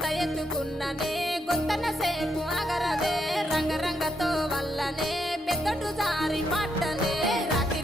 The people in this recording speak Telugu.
కొంత ఎత్తుకున్ననే కొంతన సేపు అగరదే రంగరంగతో వల్లనే పెద్దటు జారి పట్టనే రాకి